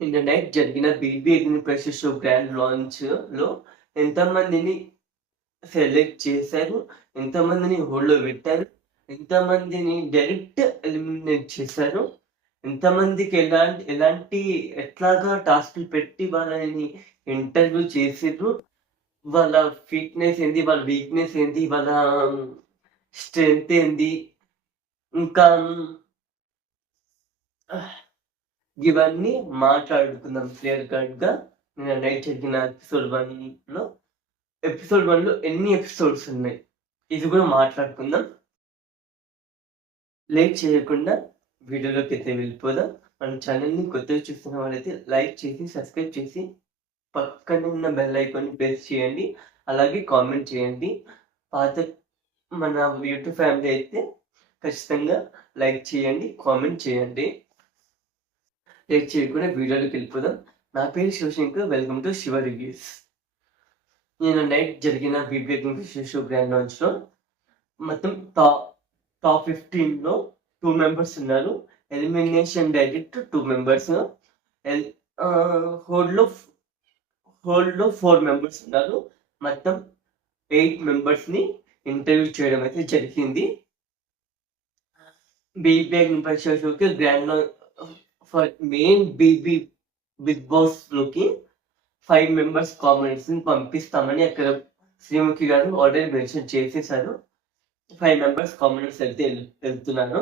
నిన్న నైట్ జరిగిన 'బీబీ అగ్ని ప్రెషర్ షో' గ్రాండ్ లాంచ్‌లో ఎంతమందిని సెలెక్ట్ చేశారు? ఎంతమందిని హోల్డ్‌లో పెట్టారు? ఎంతమందిని డైరెక్ట్ ఎలిమినేట్ చేశారు? ఎంతమందికి ఎలాంటి ఎట్లాగా టాస్క్‌లు పెట్టి వాళ్ళని ఇంటర్వ్యూ చేసిర్రు? వాళ్ళ ఫిట్‌నెస్ ఏంది? వాళ్ళ వీక్‌నెస్ ఏంది? వాళ్ళ స్ట్రెంత్ ఏంది? ఇంకా ఇవన్నీ మాట్లాడుకుందాం క్లియర్ కట్‌గా. నిన్న నైట్ జరిగిన ఎపిసోడ్ 1లో. ఎపిసోడ్ 1లో ఎన్ని ఎపిసోడ్స్ ఉన్నాయి? ఇది కూడా మాట్లాడుకుందాం. లేట్ చేయకుండా వీడియోలోకైతే వెళ్ళిపోదాం. మన ఛానల్‌ని కొత్తగా చూస్తున్న వాళ్ళైతే లైక్ చేసి, సబ్స్క్రైబ్ చేసి, పక్కన ఉన్న బెల్ ఐకాన్‌ని ప్రెస్ చేయండి. అలాగే కామెంట్ చేయండి. పాత మన యూట్యూబ్ ఫ్యామిలీ అయితే ఖచ్చితంగా లైక్ చేయండి, కామెంట్ చేయండి. లేట్ చేయకుండా వీడియోలోకి వెళ్ళిపోదాం. నా పేరు Sivashankar. Welcome to Siva reviews. నిన్న నైట్ జరిగిన బీబీ అగ్ని షో గ్రాండ్ లాంచ్‌లో మొత్తం టాప్ 15లో 2 మెంబర్స్ ఉన్నారు. Elimination direct 2 members. ఎల్ హోల్డ్‌లో 4 మెంబర్స్ ఉన్నారు. మొత్తం 8 మెంబర్స్‌ని ఇంటర్వ్యూ చేయడం అయితే జరిగింది. బీబీ అగ్ని షోకి గ్రాండ్ ఫర్ మెయిన్ బిగ్ బాస్‌లోకి 5 మెంబర్స్ కామెంట్స్‌ని పంపిస్తామని అక్కడ శ్రీముఖి గారు ఆల్రెడీ మెన్షన్ చేసేసారు. 5 మెంబర్స్ కామెంట్స్ అయితే వెళ్తున్నాను.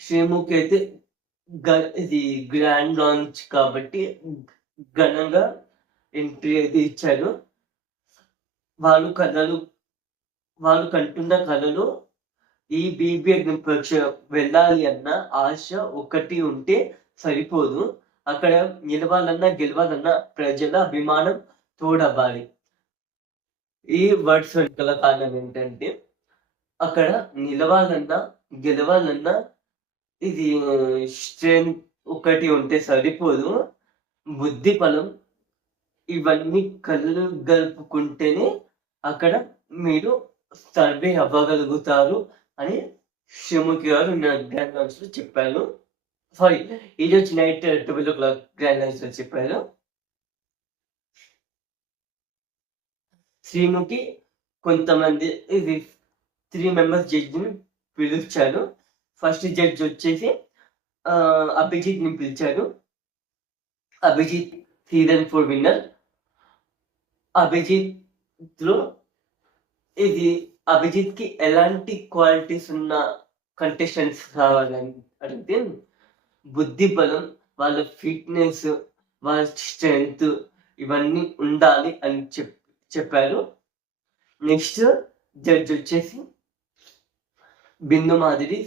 శ్రీముఖి అయితే ఇది గ్రాండ్ లాంచ్ కాబట్టి ఘనంగా ఎంట్రీ అయితే ఇచ్చారు. వాళ్ళు కంటున్న కళలు ఈ బీబీ అగ్ని పరీక్ష వెళ్ళాలి అన్న ఆశ ఒకటి ఉంటే సరిపోదు. అక్కడ నిలవాలన్నా, గెలవాలన్నా ప్రజల అభిమానం తోడవ్వాలి. ఈ వర్డ్స్ వెనకాల కారణం ఏంటంటే, అక్కడ నిలవాలన్నా, గెలవాలన్నా ఇది స్ట్రెంత్ ఒకటి ఉంటే సరిపోదు. బుద్ధి బలం ఇవన్నీ కళ్ళు గలుపుకుంటేనే అక్కడ మీరు సర్వే అవ్వగలుగుతారు అని శ్రీముఖి గారు నా గ్రాండ్ లాంచ్‌లో చెప్పారు. సారీ, ఈరోజు నైట్ 12:00 గ్రాండ్ లాంచ్‌లో చెప్పారు. శ్రీముఖి కొంతమంది ఇది 3 మెంబర్స్ జడ్జిని పిలిచారు. ఫస్ట్ జడ్జ్ వచ్చేసి అభిజిత్‌ని పిలిచారు. Abhijeet season 4 winner. అభిజిత్‌లో అభిజిత్‌కి ఎలాంటి క్వాలిటీస్ ఉన్న కంటెస్టెంట్స్ కావాలని అడిగితే, బుద్ధి బలం, వాళ్ళ ఫిట్‌నెస్, వాళ్ళ స్ట్రెంత్ ఇవన్నీ ఉండాలి అని చెప్పారు. నెక్స్ట్ జడ్జ్ వచ్చేసి బిందు మాదిరి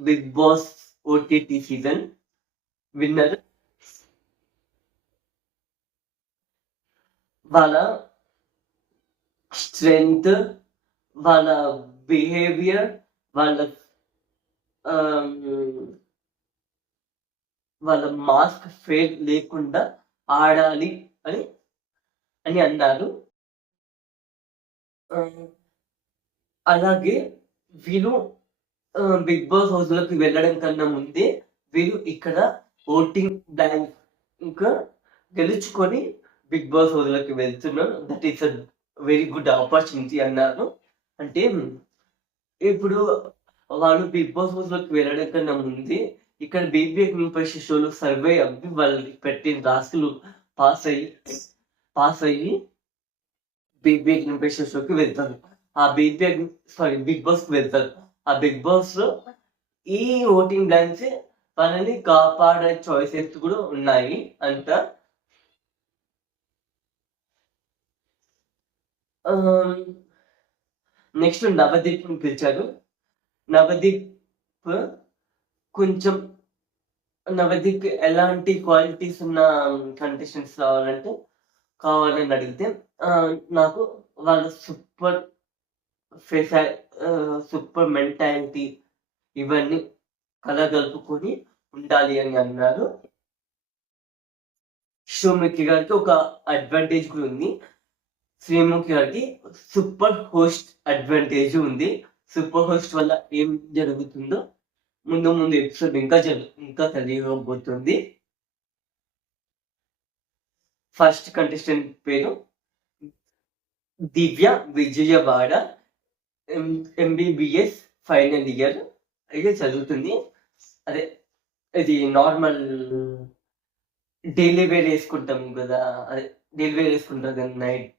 Bigg Boss OTT season winner. వాళ్ళ స్ట్రెంత్, వాళ్ళ బిహేవియర్, వాళ్ళ మాస్క్ ఫేక్ లేకుండా ఆడాలి అని అన్నారు. అలాగే వీళ్ళు బిగ్ బాస్ హౌస్‌లోకి వెళ్ళడం కన్నా ముందే వీళ్ళు ఇక్కడ ఓటింగ్ బ్యాంక్ ఇంకా గెలుచుకొని బిగ్ బాస్ హౌస్‌లోకి వెళ్తున్నారు. That is a very good opportunity అన్నారు. అంటే ఇప్పుడు వాళ్ళు బిగ్ బాస్ హౌస్‌లోకి వెళ్ళడం కన్నా ముందే ఇక్కడ బీబీ అగ్ని షోలో సర్వే అవ్వి వాళ్ళకి పెట్టిన టాస్క్‌లు పాస్ అయ్యి బీబీ అగ్ని షోకి వెళ్తారు. ఆ బిగ్ బాస్‌కి వెళ్తారు. ఆ బిగ్ బాస్‌లో ఈ ఓటింగ్ బ్లాంక్స్ వాళ్ళని కాపాడే చాయిసెస్ కూడా ఉన్నాయి అంట. నెక్స్ట్ నవదీప్‌ని పిలిచారు. కొంచెం నవదీప్ ఎలాంటి క్వాలిటీస్ ఉన్న కంటెస్టెంట్స్ కావాలని అడిగితే నాకు వాళ్ళ సూపర్ మెంటాలిటీ ఇవన్నీ కలగలుపుకొని ఉండాలి అని అన్నారు. శ్రీముఖి గారికి ఒక అడ్వాంటేజ్ కూడా ఉంది. శ్రీముఖి గారికి సూపర్ హోస్ట్ అడ్వాంటేజ్ ఉంది. సూపర్ హోస్ట్ వల్ల ఏం జరుగుతుందో ముందు ముందు ఎపిసోడ్ ఇంకా తెలియబోతుంది. ఫస్ట్ కంటెస్టెంట్ పేరు దివ్య విజయవాడ. ఎంబీబీఎస్ ఫైనల్ ఇయర్ అయితే చదువుతుంది. అదే ఇది నార్మల్ డైలీ వేర్ వేసుకుంటాం కదా, అదే డైలీ వేర్ వేసుకుంటాం కదా, నైట్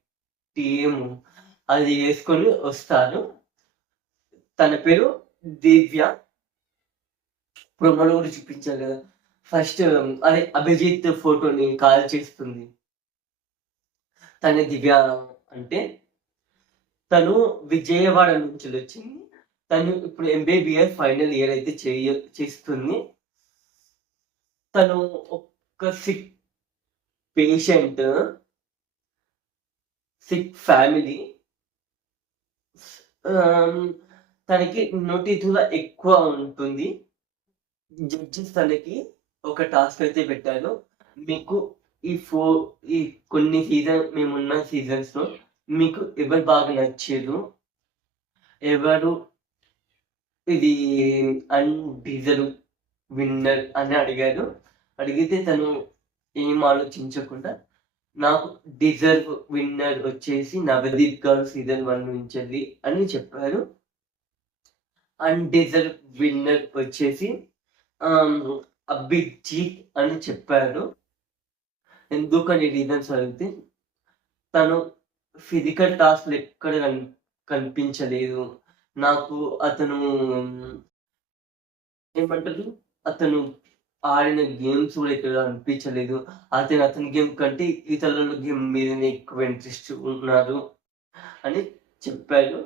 టీమ్ అది వేసుకొని వస్తారు. తన పేరు దివ్య. ప్రోమోలో కూడా చూపించారు కదా, ఫస్ట్ అదే అభిజిత్ ఫోటోని కాల్ చేస్తుంది. తన దివ్య అంటే తను విజయవాడ నుంచి వచ్చింది. తను ఇప్పుడు ఎంబీబీఎస్ ఫైనల్ ఇయర్ అయితే చేస్తుంది. తను ఒక సిక్ పేషెంట్, సిక్ ఫ్యామిలీ. తనకి నోటీసుల ఎక్కువ ఉంటుంది. జడ్జెస్ తనకి ఒక టాస్క్ అయితే పెట్టారు. మీకు ఈ కొన్ని మేమున్న సీజన్స్ లో మీకు ఎవరు బాగా నచ్చారు, ఎవరు ఇది అన్డిజర్వ్ విన్నర్ అని అడిగారు. అడిగితే తను ఏం ఆలోచించకుండా నాకు డిజర్వ్ విన్నర్ వచ్చేసి నవదీప్ గారు సీజన్ 1 నుంచి అని చెప్పారు. అన్డిజర్వ్ విన్నర్ వచ్చేసి అభిజిత్ అని చెప్పారు. ఎందుకని రీజన్స్ అడిగితే తను ఫిజికల్ టాస్క్లు ఎక్కడ కనిపించలేదు నాకు. అతను ఏమంటారు, అతను ఆడిన గేమ్స్ కూడా ఇక్కడ అనిపించలేదు. అతని గేమ్ కంటే ఇతరుల గేమ్ మీదనే ఎక్కువ ఇంట్రెస్ట్ ఉన్నారు అని చెప్పారు.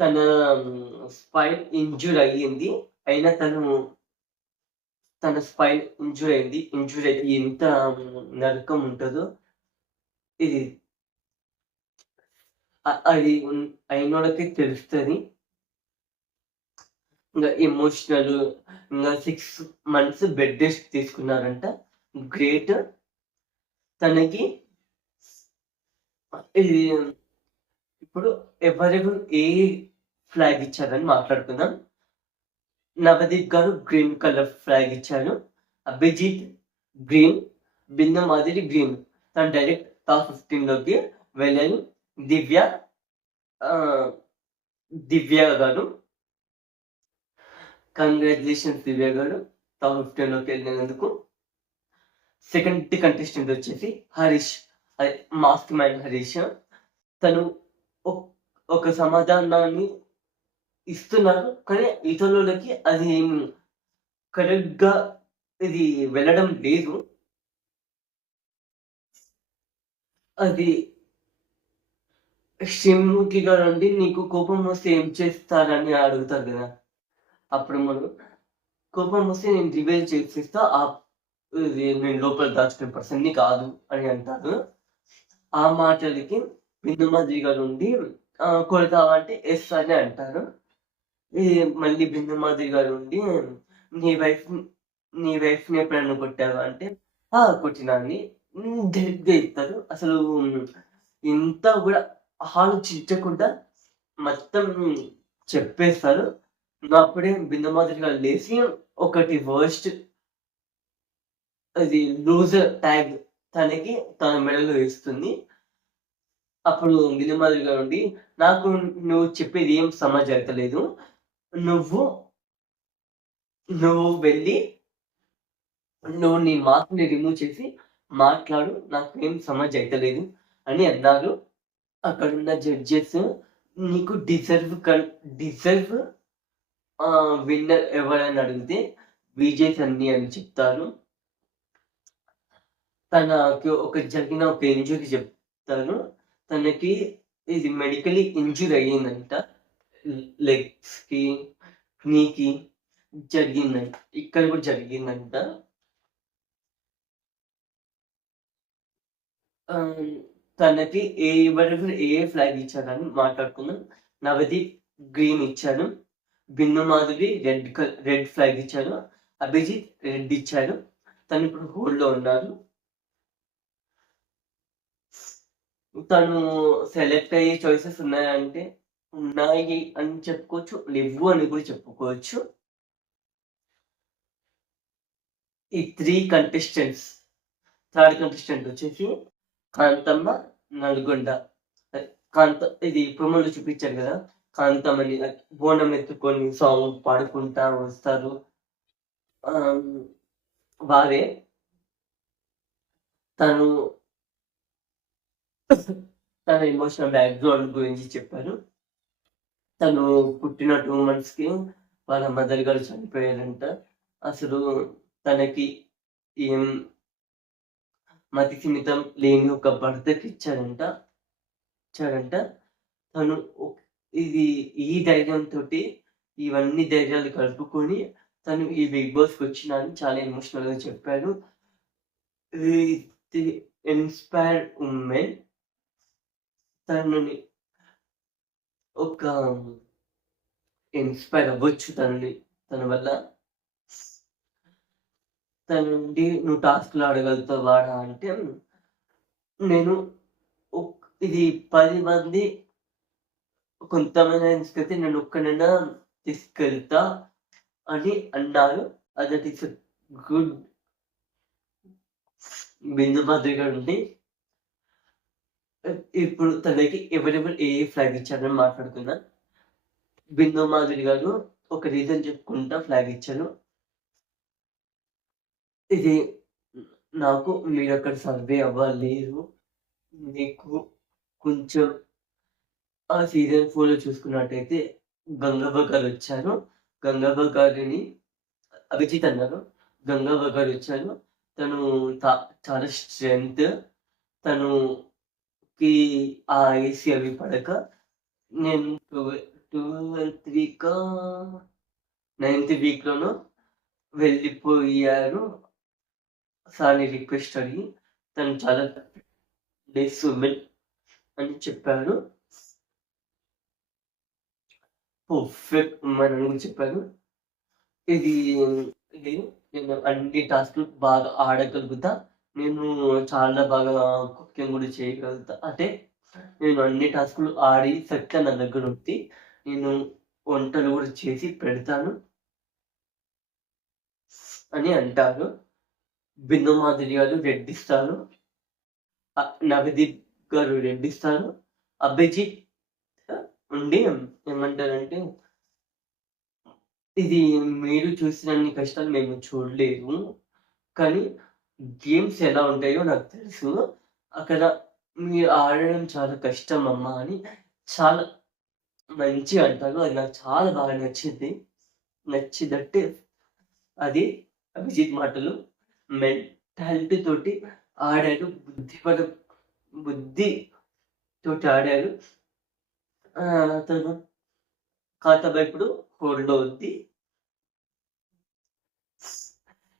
తన స్పైన్ ఇంజూర్ అయ్యింది. అయినా తన స్పైన్ ఇంజూర్ అయింది. ఇంజూర్ అయితే ఎంత నరకం ఉంటుందో ఇది అది అయినోళ్ళకి తెలుస్తుంది. ఇంకా ఎమోషనల్, ఇంకా 6 months బెడ్ రెస్ట్ తీసుకున్నారంట. గ్రేట్. తనకి ఇది ఇప్పుడు ఎవరెవరు ఏ ఫ్లాగ్ ఇచ్చారని మాట్లాడుకుందాం. నవదీప్ గారు గ్రీన్ కలర్ ఫ్లాగ్ ఇచ్చారు. అభిజిత్ గ్రీన్, బిందు మాదిరి గ్రీన్. తను డైరెక్ట్ టాప్ 15 లోకి వెళ్ళాను. దివ్య గారు కంగ్రాచులేషన్స్ దివ్య గారు టాప్ 15 లోకి వెళ్ళినందుకు. సెకండ్ కంటెస్టెంట్ వచ్చేసి హరీష్, అదే మాస్క్ మ్యాన్ హరీష్. తను ఒక సమాధానాన్ని ఇస్తున్నారు, కానీ ఇతరులకి అది కరెక్ట్ గా ఇది వెళ్ళడం లేదు. అది షిమ్ముకి గారు అండి, నీకు కోపం వస్తే ఏం చేస్తారని అడుగుతారు కదా. అప్పుడు మనం కోపం వస్తే నేను రివైల్ చేసిస్తా, నేను లోపల దాచుకునే పర్సన్ని కాదు అని అంటారు. ఆ మాటలకి బిందుమాధవి గారు ఉండి కొడతావా అంటే ఎస్ అని అంటారు. మళ్ళీ బిందుమాధవి గారు ఉండి నీ వైఫ్ని ఎప్పుడైనా కొట్టావా అంటే కొట్టినా అని డైరెక్ట్గా ఇస్తారు. అసలు ఇంత కూడా ఆలోచించకుండా మొత్తం చెప్పేస్తారు. అప్పుడే బిందుమాధవి గారు లేచి ఒకటి వర్స్ట్ అది లూజర్ ట్యాగ్ తనకి తన మెడలో వేస్తుంది. అప్పుడు బిందుమాధవి గారు ఉండి నాకు నువ్వు చెప్పేది ఏం సమాజ్ అవుతలేదు, నువ్వు వెళ్ళి నువ్వు నీ మార్క్ని రిమూవ్ చేసి మాట్లాడు, నాకు ఏం సమాజ్ అవుతలేదు అని అన్నారు. అక్కడున్న జడ్జెస్ నీకు డిజర్వ్ విన్నర్ ఎవరని అడిగితే విజయ్ సన్ని అని చెప్తారు. తనకి జరిగిన ఒక ఇంజురీ చెప్తాను. తనకి ఇది మెడికలీ ఇంజూర్ అయ్యిందంట. లెగ్స్ కి, నీకి జరిగిందంట, ఇక్కడ కూడా జరిగిందంట. తనకి ఎవరెవరు ఏ ఫ్లాగ్ ఇచ్చారని మాట్లాడుకుందాం. నవదీప్ గ్రీన్ ఇచ్చాడు, బిందు మాధురి రెడ్ ఫ్లాగ్ ఇచ్చాడు, అభిజిత్ రెడ్ ఇచ్చాడు. తను ఇప్పుడు హోల్డ్లో ఉన్నారు. తను సెలెక్ట్ అయ్యే చాయిసెస్ ఉన్నాయంటే ఉన్నాయి అని చెప్పుకోవచ్చు, లేవు అని కూడా చెప్పుకోవచ్చు. ఈ 3 కంటెస్టెంట్స్ థర్డ్ కంటెస్టెంట్ వచ్చేసి కాంతమ్మ నల్గొండ. ఇది ప్రోమోలో చూపించారు కదా, కాంతమ్మని బోనం ఎత్తుకొని సాంగ్ పాడుకుంటా వస్తారు. వారే తను తన ఎమోషనల్ బ్యాక్గ్రౌండ్ గురించి చెప్పారు. తను పుట్టిన 2 మంత్స్‌కి వాళ్ళ మదర్ గారు చనిపోయారంట. అసలు తనకి ఏం మతి స్థిమితం లేని ఒక భర్తకిచ్చారంట. తను ఈ ధైర్యంతోటి ఇవన్నీ ధైర్యాలు కలుపుకొని తను ఈ బిగ్ బాస్‌కొచ్చినా అని చాలా ఎమోషనల్‌గా చెప్పారు. ది ఇన్‌స్పైర్డ్ ఉమెన్ తనని ఒక ఇన్‌స్పైర్ అవ్వచ్చు తన వల్ల. తన నుండి "నువ్వు టాస్క్‌లు ఆడగలుగుతావు వాడా" అంటే నేను ఇది 10 మంది కొంతమందిని తీసుకెళ్తే నేను ఒక్కడినైనా తీసుకెళ్తా అని అన్నారు. That is good. Bindu Madhuri గారు ఉండి ఇప్పుడు తనకి ఎవరెవరు ఏ ఫ్లాగ్ ఇచ్చారని మాట్లాడుకుందాం. బిందు మాధురి గారు ఒక రీజన్ చెప్పుకుంటా ఫ్లాగ్ ఇచ్చారు. ఇది నాకు మీరక్కడ సర్వే అవ్వలేరు. మీకు కొంచెం సీజన్ 4లో చూసుకున్నట్టయితే గంగవ్వ గారు వచ్చారు. గంగవ్వ గారిని అభిజిత్ అన్నారు. గంగవ్వ గారు వచ్చారు. తను చాలా స్ట్రెంగ్త్. తనుకి ఆ ఏసీ అవి పడక నేను 12th వీకా 9th వీక్‌లోనో వెళ్ళిపోయారు. సార్‌ని రిక్వెస్ట్ అడిగి తను చాలా డేస్ ఉమెన్ అని చెప్పారు. పర్ఫెక్ట్ ఉమెన్ అని చెప్పారు. ఇది నేను అన్ని టాస్క్‌లు బాగా ఆడగలుగుతా. నేను చాలా బాగా కుకింగ్ కూడా చేయగలుగుతా. అంటే నేను అన్ని టాస్క్‌లు ఆడి సత్తా నా దగ్గర ఉంది. నేను వంటలు కూడా చేసి పెడతాను అని అంటారు. బిందు మాధురి గారు రెడ్ ఇస్తారు. నవదీప్ గారు రెడ్ ఇస్తారు. అభిజిత్ ఉండి ఏమంటారంటే, ఇది మీరు చూసినన్ని కష్టాలు మేము చూడలేదు. కానీ గేమ్స్ ఎలా ఉంటాయో నాకు తెలుసు. అక్కడ మీరు ఆడడం చాలా కష్టం అమ్మా అని చాలా మంచిగా అంటారు. అది నాకు చాలా బాగా నచ్చింది. నచ్చిందంటే అది అభిజిత్ మాటలు. మెంటాలిటీ తోటి ఆడారు. బుద్ధితోటి ఆడారు. తను కాంతమ్మ ఇప్పుడు హోల్డ్‌లో ఉంది.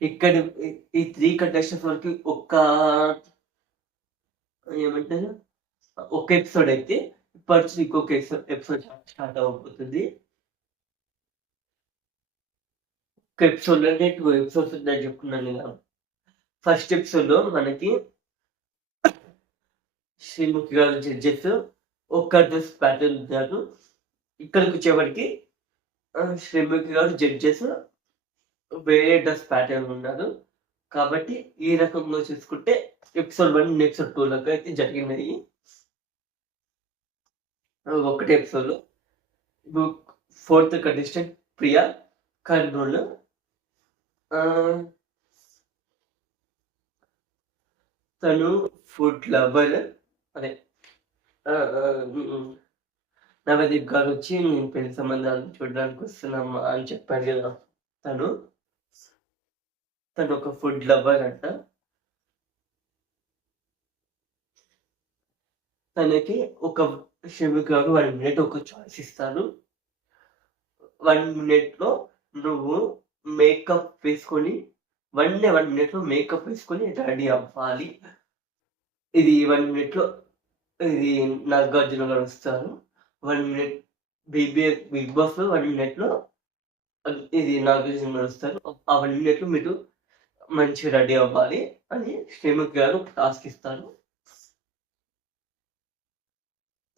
ఇక్కడ ఈ 3 కంటెస్టెంట్స్ వరకు ఏమంటారు ఒక ఎపిసోడ్ అయితే ఇప్పటి నుంచి ఇంకొక ఎపిసోడ్ స్టార్ట్ అవ్వబోతుంది. ఒక ఎపిసోడ్‌లోనే 2 ఎపిసోడ్స్ ఉన్నాయని చెప్పుకున్నాను కదా. ఫస్ట్ ఎపిసోడ్‌లో మనకి శ్రీముఖి గారు జడ్జెస్ ఒక్క డ్రెస్ ప్యాటర్న్ ఉన్నారు. ఇక్కడికి వచ్చేవరకి శ్రీముఖి గారు జడ్జెస్ వేరే డ్రెస్ ప్యాటర్న్ ఉన్నారు. కాబట్టి ఈ రకంలో చూసుకుంటే ఎపిసోడ్ 1, ఎపిసోడ్ 2 అయితే జరిగినాయి. ఒకటే ఎపిసోడ్‌లో. Fourth contestant Priya Kurnool. తను ఫుడ్ లవర్. అదే నవదీప్ గారు వచ్చి నేను పెళ్లి సంబంధాలు చూడడానికి వస్తున్నామా అని చెప్పాడు కదా. తను ఒక ఫుడ్ లవర్ అంట. తనకి ఒక శివ గారు 1 మినిట్ ఒక చాయిస్ ఇస్తారు. 1 మినిట్‌లో నువ్వు మేకప్ వేసుకొని 1 మినిట్‌లో మేకప్ వేసుకొని రెడీ అవ్వాలి. ఇది 1 మినిట్‌లో ఇది నాగార్జున గారు వస్తారు. 1 మినిట్ బిగ్ బాస్‌లో 1 మినిట్‌లో ఇది నాగార్జున గారు వస్తారు. ఆ 1 మినిట్‌లో మీరు మంచిగా రెడీ అవ్వాలి అని శ్రీముఖి గారు టాస్క్ ఇస్తారు.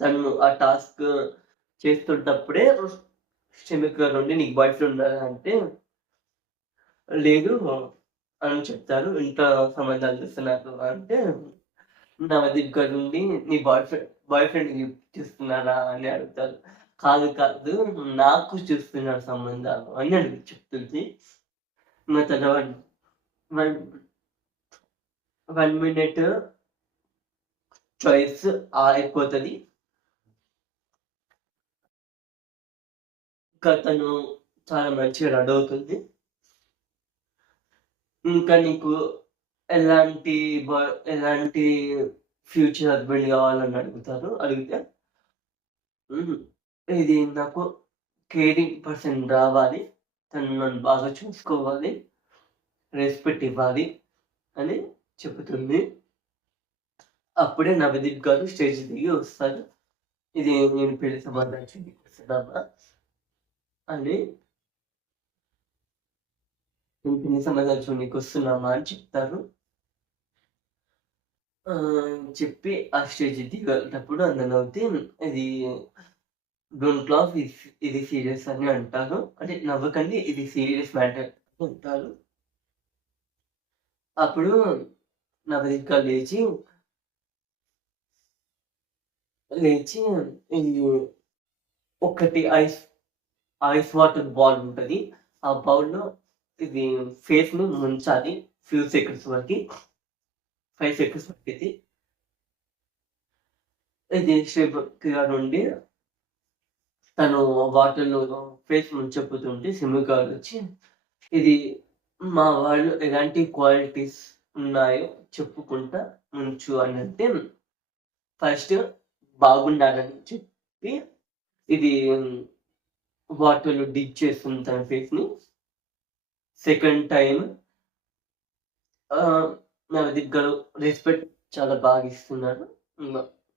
తను ఆ టాస్క్ చేస్తున్నప్పుడే శ్రీముఖి గారు నుండి నీకు బాయ్ ఫ్రెండ్ ఉన్నారా అంటే, లేదు అని చెప్తారు. ఇంట్లో సంబంధాలు చూస్తున్నారు అంటే నవదీప్ గారి నుండి నీ బాయ్ ఫ్రెండ్ చూస్తున్నారా అని అడుగుతారు. కాదు కాదు నాకు చూస్తున్నారు సంబంధాలు అని చెప్తుంది. ఇంక తన 1 మినిట్ చాయిస్ అయిపోతది. ఇంకా తను చాలా మంచిగా రెడీ అవుతుంది. ఇంకా నీకు ఎలాంటి ఎలాంటి ఫ్యూచర్ హస్బెండ్ కావాలని అడిగితే ఇది నాకు కేరింగ్ పర్సన్ రావాలి, తను నన్ను బాగా చూసుకోవాలి, రెస్పెక్ట్ ఇవ్వాలి అని చెబుతుంది. అప్పుడే నవదీప్ గారు స్టేజ్ దిగి వస్తారు. ఇది నేను పెళ్లి సంబంధం చూపిస్తున్నామా అని, నేను పెళ్లి సంబంధాలు చూడడానికి వస్తున్నామా అని చెప్తారు. చెప్పి ఆ స్టేజ్ దిగేటప్పుడు అందరు నవ్వుతే ఇది డోంట్ లాఫ్ ఇది సీరియస్ అని అంటారు. అంటే నవ్వకండి, ఇది సీరియస్ మ్యాటర్ అంటారు. అప్పుడు నవదీప్ గారు లేచి ఇది ఒకటి ఐస్ వాటర్ బాల్ ఉంటుంది. ఆ బౌల్లో ఇది ఫేస్ ను ముంచాలి ఫ్యూ సెకండ్స్ వరకు, 5 సెకండ్స్ వరకు. ఇది శ్రీభక్తిగా నుండి తను వాటర్లో ఫేస్ ముంచెప్పుతుంటే సిమ్ము గారు వచ్చి ఇది మా వాళ్ళు ఎలాంటి క్వాలిటీస్ ఉన్నాయో చెప్పుకుంటా ముంచు అని అంటే, ఫస్ట్ బాగుండాలని చెప్పి ఇది వాటర్లో డిప్ చేస్తుంది తన ఫేస్ ని. సెకండ్ టైం నవదీప్ గారు రెస్పెక్ట్ చాలా బాగా ఇస్తున్నారు,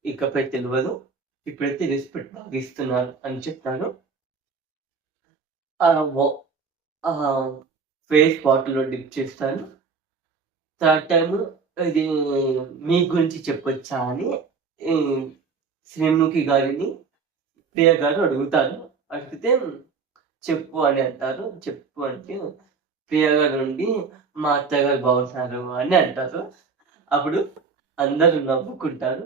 ఇకపై తెలియదు, ఇప్పుడైతే రెస్పెక్ట్ బాగా ఇస్తున్నారు అని చెప్తాను. ఫేస్ బాటిల్లో డిప్ చేస్తాను. థర్డ్ టైం ఇది మీ గురించి చెప్పొచ్చా అని శ్రీముఖి గారిని ప్రియ గారు అడుగుతారు. అడిగితే చెప్పు అని అంటారు. చెప్పు అంటే ప్రియ గారు నుండి మా అత్తగారు బాగుంటారు అని అంటారు. అప్పుడు అందరూ నవ్వుకుంటారు.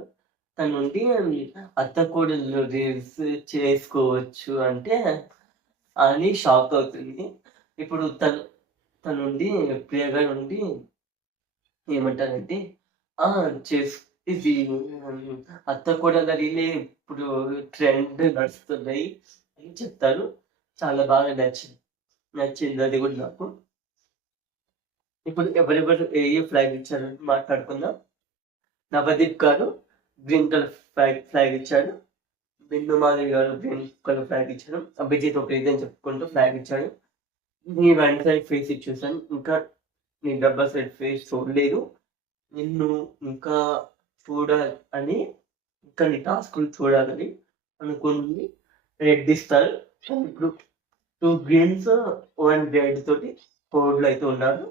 తన నుండి అత్త కోడలు రీల్స్ చేసుకోవచ్చు అంటే అని షాక్ అవుతుంది. ఇప్పుడు తన నుండి ప్రియ గారి నుండి ఏమంటారంటే ఇది అత్త కోడళ్ళ రీలే ఇప్పుడు ట్రెండ్ నడుస్తున్నాయి అని చెప్తారు. చాలా బాగా నచ్చింది అది కూడా నాకు. ఇప్పుడు ఎవరెవరు ఏ ఫ్లాగ్ ఇచ్చారు మాట్లాడుకుందాం. నవదీప్ గారు గ్రీన్ కలర్ ఫ్లాగ్ ఇచ్చాడు. బిందు మాధవి గారు గ్రీన్ కలర్ ఫ్లాగ్ ఇచ్చారు. అభిజిత్ ఒక ఇదని చెప్పుకుంటూ ఫ్లాగ్ ఇచ్చాడు. నీ వన్ సైడ్ ఫేస్ ఇచ్చేసాను, ఇంకా నీ డబ్బా సైడ్ ఫేస్ చూడలేదు. నిన్ను ఇంకా చూడాలని, ఇంకా నీ టాస్క్లు చూడాలని అనుకుని రెడ్ ఇస్తారు. ఇప్పుడు 2 గ్రీన్స్ 1 రెడ్ తోటి కోడ్లు అయితే ఉన్నాడు.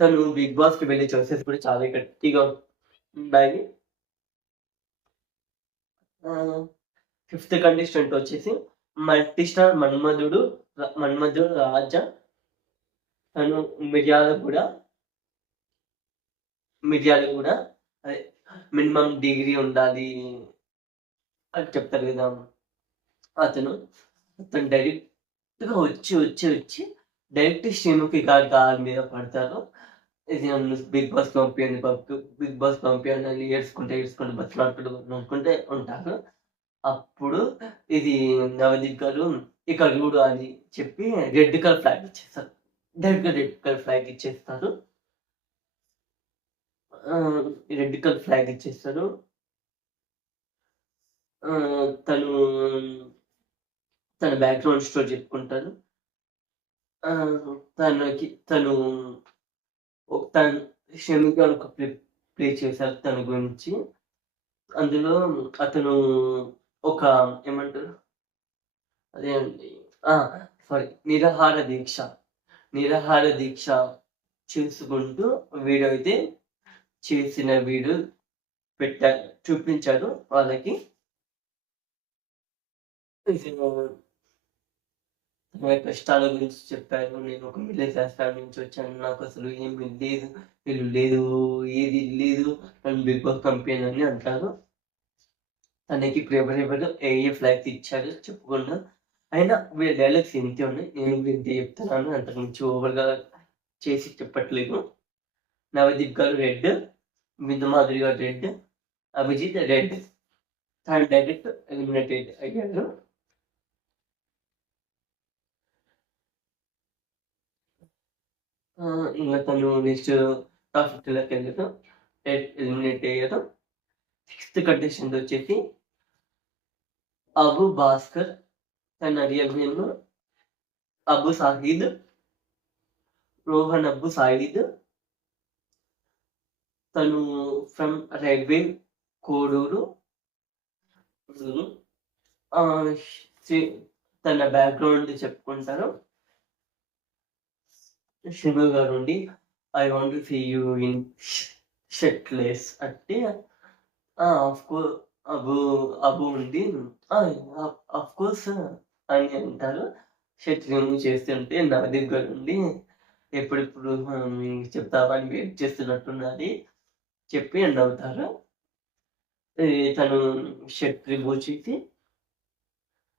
తను బిగ్ బాస్ కి వెళ్ళి చూసేసి కూడా చాలా గట్టిగా ఉన్నాయి. 5th కంటెస్టెంట్ వచ్చేసి మల్టీ స్టార్ మన్మధుడు రాజా. తను మిర్యాలగూడ మినిమం డిగ్రీ ఉండాలి అని చెప్తారు కదా. అతను డైరెక్ట్ గా వచ్చి డైరెక్ట్ శ్రీముఖి గారి కాళ్ళ మీద పడతారు. ఇది నన్ను బిగ్ బాస్ పంపియండి అని ఏడ్చుకుంటే బతులాడుకుంటూ అనుకుంటే ఉంటారు. అప్పుడు ఇది నవదీప్ గారు ఇక్కడ చూడు అని చెప్పి రెడ్ కలర్ ఫ్లాగ్ ఇచ్చేస్తారు. డైరెక్ట్ గా రెడ్ కలర్ ఫ్లాగ్ ఇచ్చేస్తారు. తను తన బ్యాక్గ్రౌండ్ స్టోరీ చెప్పుకుంటారు. తను షమికి ఒక ప్లే చేశారు తన గురించి. అందులో అతను ఒక ఏమంటారు అదేంటి సారీ నిరాహార దీక్ష చేసుకుంటూ వీడియో అయితే చేసిన వీడియో చూపించారు వాళ్ళకి. తన కష్టాల గురించి చెప్పారు. నేను ఒక మిడిల్ క్లాస్ ఫ్యామిలీ నుంచి వచ్చాను. నాకు అసలు ఏమి లేదు, ఇల్లు లేదు, ఏది లేదు. నన్ను బిగ్ బాస్ పంపియండి అంటారు. తనకి ఇప్పుడు ఎవరెవరు ఏ ఫ్లాగ్స్ ఇచ్చారో చెప్పకుండా, అయినా వీళ్ళ డైలాగ్స్ ఇంతే ఉన్నాయి. నేను కూడా ఇంతే చెప్తున్నాను. అంతకుమించి ఓవర్‌గా చేసి చెప్పట్లేదు. నవదీప్ గారు రెడ్, బిందు మాధురి గారు రెడ్, అభిజిత్ రెడ్. తను డైరెక్ట్ ఎలిమినేటెడ్ అయ్యారు. ఇంక తను నెక్స్ట్ టాప్ 50లోకి వెళ్ళారు. ఎలిమినేట్ అయ్యారు. 6th కంటెస్టెంట్ వచ్చేసి అబు భాస్కర్. తన రియల్ నేమ్ అబు సాహిద్, రోహన్ అబు సాయిద్. తను ఫ్రమ్ రైల్వే కోడూరు. తన బ్యాక్గ్రౌండ్ చెప్పుకుంటారు. శివ గారు ఉండి I want to see you in shirtless అంటే ఆఫ్ కోర్స్ అబు ఉండి ఆఫ్ కోర్స్ అని అంటారు. షర్ట్ రిమూవ్ చేస్తుంటే నవదీప్ గారు ఉండి ఎప్పుడెప్పుడు చెప్తావా అని వెయిట్ చేస్తున్నట్టున్నది చెప్పి నవ్వుతారు. తను షర్ట్ రిమూవ్ చేసి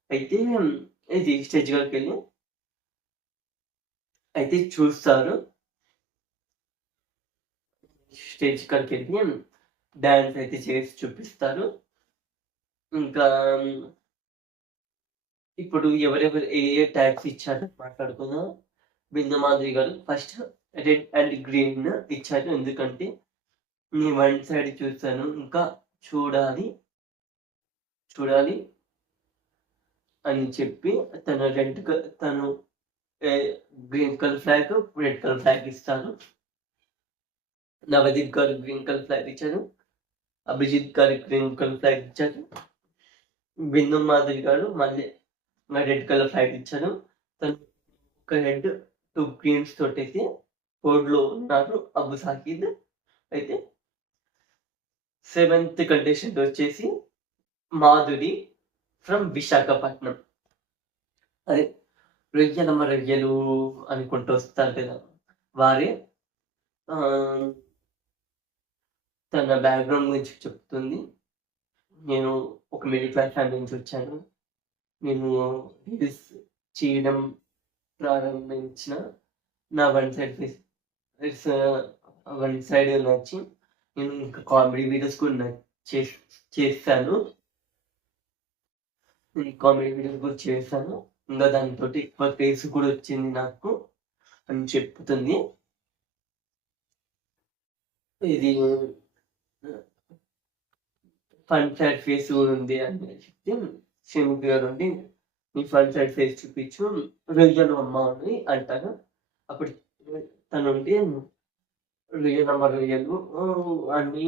అయితే ఇది స్టేజ్ వరకు వెళ్ళి అయితే చూస్తారు. స్టేజ్ కాడికి వెళ్ళి డాన్స్ అయితే చేసి చూపిస్తారు. ఇంకా ఇప్పుడు ఎవరెవరు ఏ ట్యాగ్స్ ఇచ్చారో మాట్లాడుకుందాం. బిందు మాధురి గారు ఫస్ట్ రెడ్ అండ్ గ్రీన్ ఇచ్చారు. ఎందుకంటే నేను వన్ సైడ్ చూస్తాను, ఇంకా చూడాలి అని చెప్పి తను green colour flag, red colour flag ఇస్తారు. నవదీప్ గారు గ్రీన్ కలర్ ఫ్లాగ్ ఇచ్చారు. అభిజిత్ గారు గ్రీన్ కలర్ ఫ్లాగ్ ఇచ్చారు. బిందు మాధురి గారు మళ్ళీ రెడ్ కలర్ ఫ్లాగ్ ఇచ్చారు. తను ఒక రెడ్ 2 గ్రీన్స్ తోటైతే బోర్డులో ఉన్నారు అబు సాహిద్. అయితే 7th కంటెస్టెంట్ వచ్చేసి మాధురి ఫ్రమ్ విశాఖపట్నం. అదే రొయ్యలు అనుకుంటూ వస్తారు కదా వారే. తన బ్యాక్గ్రౌండ్ గురించి చెప్తుంది. నేను ఒక మిడిల్ క్లాస్ ఫ్యామిలీ నుంచి వచ్చాను. నేను రీల్స్ చేయడం ప్రారంభించిన నా వన్ సైడ్ నచ్చి నేను ఇంకా కామెడీ వీడియోస్ కూడా చేస్తాను. కామెడీ వీడియోస్ కూడా చేశాను. ఇంకా దానితో ఎక్కువ క్రేజ్ కూడా వచ్చింది నాకు అని చెప్తుంది. ఇది ఫన్ సైడ్ ఫేస్ కూడా ఉంది అని చెప్తే షణ్ముఖ్ గారు ఉండి నీ ఫన్ సైడ్ ఫేస్ చూపించు రొయ్యలు అమ్మ అని అంటారు. అప్పుడు తను ఉండి రొయ్యలు అని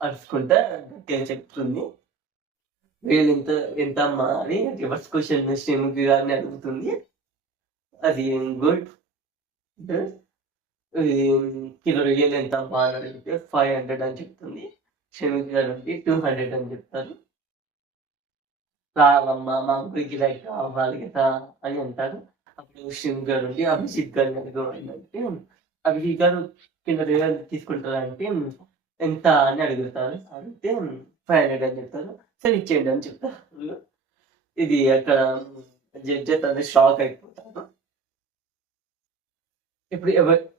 అరుచుకుంటా గట్టిగా చెప్తుంది. రొయ్యలు ఎంత అమ్మా అని రివర్స్ క్వశ్చన్ షణ్ముఖ్ గారిని అడుగుతుంది. అది గుడ్. కిలో రొయ్యలు ఎంత అమ్మా అని అడిగితే 500 అని చెప్తుంది. షణ్ముఖ్ గారు ఉండి 200 అని చెప్తారు. రావమ్మా మా గురికి లైక్ కావాలి కదా అని అంటారు. అప్పుడు షణ్ముఖ్ గారు ఉండి అభిజిత్ గారిని అడగమంటే అభిజిత్ గారు కింద రొయ్యలు తీసుకుంటారంటే ఎంత అని అడుగుతారు. అడిగితే 500 అని చెప్తారు. సరే ఇచ్చేయండి అని చెప్తారు. ఇది అక్కడ జడ్జి తను షాక్ అయిపోతారు. ఇప్పుడు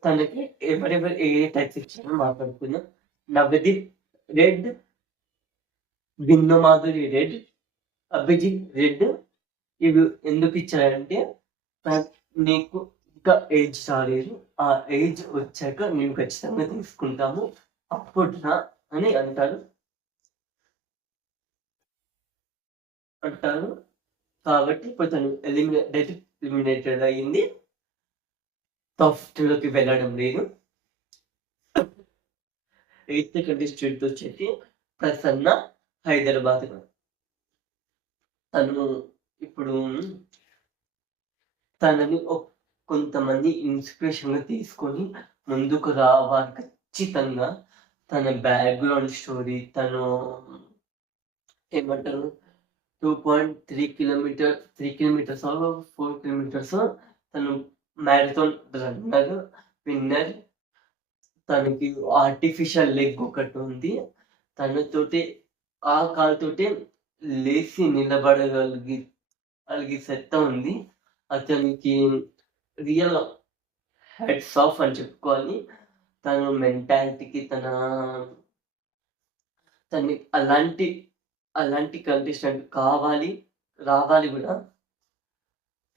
తనకి ఎవరెవరు ఏ టైప్స్ ఇచ్చారో మాట్లాడుకుందాం. నవదీప్ రెడ్, బిందు మాధురి రెడ్, అభిజిత్ రెడ్. ఇవి ఎందుకు ఇచ్చారంటే నీకు ఇంకా ఏజ్ రాలేదు, ఆ ఏజ్ వచ్చాక మేము ఖచ్చితంగా తీసుకుంటాము అప్పుడు రా అని అంటారు. కాబట్టి ఇప్పుడు తను ఎలిమినేటెడ్ అయ్యింది. టాప్ 2లోకి వెళ్ళడం లేదు. 8th కంటెస్టెంట్ వచ్చేసి ప్రసన్న హైదరాబాద్. తను ఇప్పుడు తనని కొంతమంది ఇన్స్పిరేషన్గా తీసుకొని ముందుకు రావాలి ఖచ్చితంగా. తన బ్యాక్గ్రౌండ్ స్టోరీ, తను ఏమంటారు 2.3 కిలోమీటర్ 3 కిలోమీటర్స్ ఆర్ 4 కిలోమీటర్స్ తను మ్యారథాన్ రన్నర్ విన్నర్. తనకి ఆర్టిఫిషియల్ లెగ్ ఒకటి ఉంది. తనతోటి ఆ కాలుతోటే లేచి నిలబడగలిగే సత్తా ఉంది. అతనికి రియల్ హెడ్స్ ఆఫ్ అని చెప్పుకోవాలి. తన మెంటాలిటీకి తనని అలాంటి కంటెస్టెంట్ రావాలి కూడా.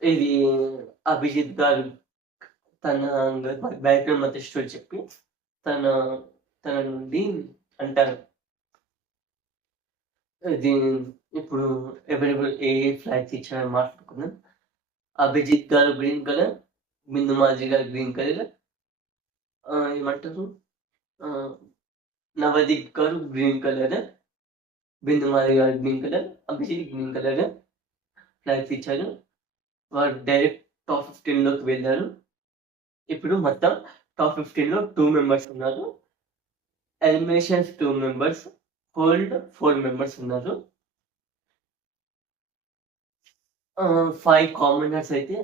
ఇది అభిజిత్ గారు తన బ్యాక్గ్రౌండ్ మధ్య స్టోరీ చెప్పి తన నుండి అంటారు. ఇది ఇప్పుడు ఎవరెవరు ఏ ఫ్లాగ్స్ ఇచ్చారని మాట్లాడుకుందాం. అభిజిత్ గారు గ్రీన్ కలర్, బిందు మాజీ గారు గ్రీన్ కలర్, ఏమంటారు నవదీప్ గారు గ్రీన్ కలర్, బిందు మాజీ గారు green colour, Abhijit green colour flags ఇచ్చారు. వారు డైరెక్ట్ టాప్ 15లోకి వెళ్ళారు. ఇప్పుడు మొత్తం టాప్ 15లో 2 మెంబర్స్ ఉన్నారు. ఎలిమినేషన్స్ 2 మెంబర్స్, హోల్డ్ 4 మెంబర్స్ ఉన్నారు. 5 కామనర్స్ అయితే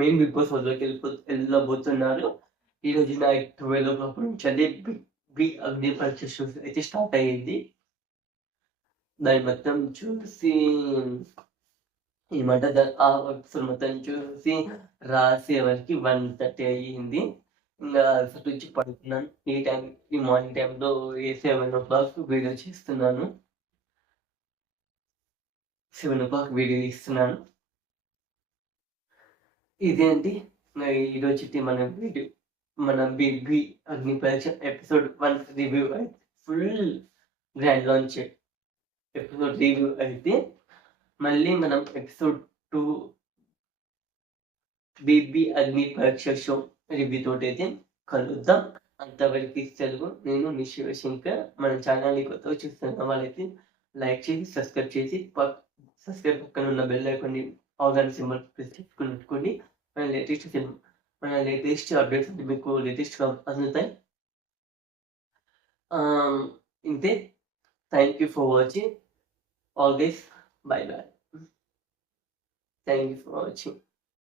మెయిన్ బిగ్ బాస్ హౌస్లోకి వెళ్ళబోతున్నారు. ఈరోజు నైట్ 12 o'clock నుంచి బిగ్ అగ్ని పరీక్ష షో అయితే స్టార్ట్ అయ్యింది. దాన్ని మొత్తం చూసి ఏమంటారు ఆ ఎపిసోడ్ మొత్తం చూసి రాసే వరకు 1:30 అయ్యింది. ఇంకా అసలు వచ్చి పడుకున్నాను. ఈ మార్నింగ్ టైంలో 7 o'clock వీడియో చేస్తున్నాను. 7 o'clock వీడియో ఇస్తున్నాను. ఇదే అండి ఈరోజు మన బిగ్ అగ్ని పరీక్ష ఎపిసోడ్ 1 రివ్యూ అయితే full grand launch episode review అయితే మళ్ళీ మనం ఎపిసోడ్ 2 బీబీ అగ్ని పరీక్ష షో రివ్యూ తోటి అయితే కలుద్దాం. అంతవరకు సెలవు. నేను మీ శివశంకర్. మన ఛానల్ని కొత్తగా చూస్తున్న వాళ్ళైతే లైక్ చేసి సబ్స్క్రైబ్ చేసి సబ్స్క్రైబ్ పక్కన ఉన్న బెల్ ఐకాన్ని అవగాహన సింబల్ ప్రెస్ చేసుకుని మన లేటెస్ట్ అప్డేట్స్ అంటే మీకు లేటెస్ట్గా అందుతాయి. ఇంతే. Thank you for watching. Always by. Thank you for watching.